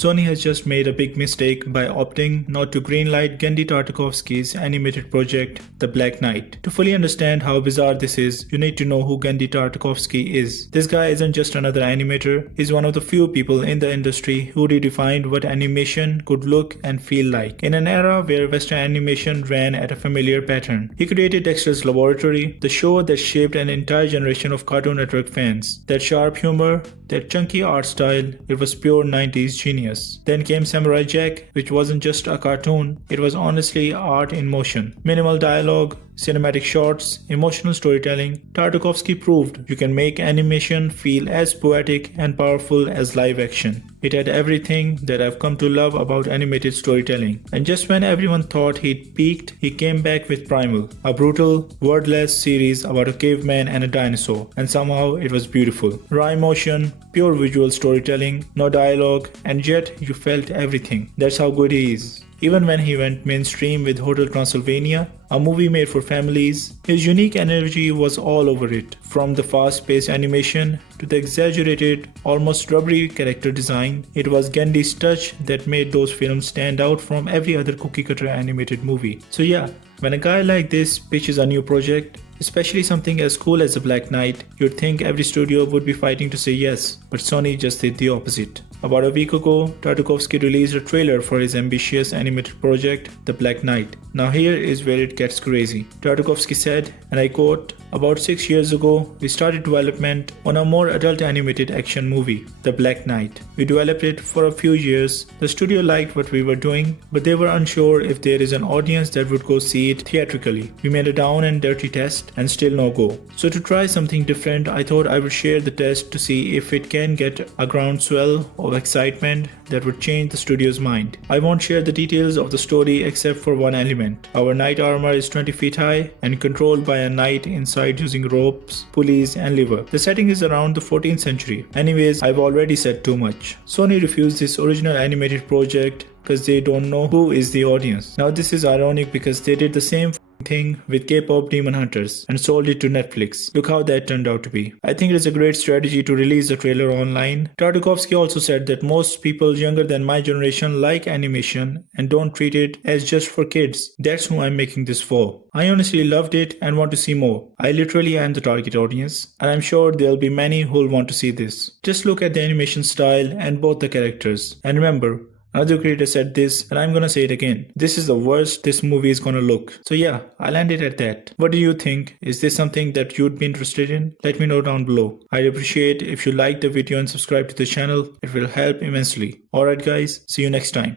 Sony has just made a big mistake by opting not to greenlight Genndy Tartakovsky's animated project, The Black Knight. To fully understand how bizarre this is, you need to know who Genndy Tartakovsky is. This guy isn't just another animator, he's one of the few people in the industry who redefined what animation could look and feel like. In an era where Western animation ran at a familiar pattern, he created Dexter's Laboratory, the show that shaped an entire generation of Cartoon Network fans. That sharp humor, that chunky art style, it was pure 90s genius. Then came Samurai Jack, which wasn't just a cartoon, it was honestly art in motion. Minimal dialogue, cinematic shots, emotional storytelling. Tartakovsky proved you can make animation feel as poetic and powerful as live action. It had everything that I've come to love about animated storytelling. And just when everyone thought he'd peaked, he came back with Primal, a brutal, wordless series about a caveman and a dinosaur, and somehow it was beautiful. Raw emotion, pure visual storytelling, no dialogue, and yet you felt everything. That's how good he is. Even when he went mainstream with Hotel Transylvania, a movie made for families, his unique energy was all over it. From the fast-paced animation to the exaggerated, almost rubbery character design, it was Genndy's touch that made those films stand out from every other cookie-cutter animated movie. So yeah, when a guy like this pitches a new project, especially something as cool as The Black Knight, you'd think every studio would be fighting to say yes, but Sony just did the opposite. About a week ago, Tartakovsky released a trailer for his ambitious animated project, The Black Knight. Now here is where it gets crazy. Tartakovsky said, and I quote, "About 6 years ago, we started development on a more adult animated action movie, The Black Knight. We developed it for a few years. The studio liked what we were doing, but they were unsure if there is an audience that would go see it theatrically. We made a down and dirty test and still no go. So to try something different, I thought I would share the test to see if it can get a groundswell of excitement that would change the studio's mind. I won't share the details of the story except for one element. Our knight armor is 20 feet high and controlled by a knight inside using ropes, pulleys and lever. The setting is around the 14th century. Anyways, I've already said too much." Sony refused this original animated project because they don't know who is the audience. Now this is ironic because they did the same thing with K-pop Demon Hunters and sold it to Netflix. Look how that turned out to be. I think it is a great strategy to release the trailer online. Tartakovsky also said that most people younger than my generation like animation and don't treat it as just for kids. That's who I'm making this for. I honestly loved it and want to see more. I literally am the target audience, and I'm sure there'll be many who'll want to see this. Just look at the animation style and both the characters. And remember, another creator said this, and I'm gonna say it again. This is the worst this movie is gonna look. So yeah, I'll end it at that. What do you think? Is this something that you'd be interested in? Let me know down below. I'd appreciate if you like the video and subscribe to the channel. It will help immensely. Alright guys, see you next time.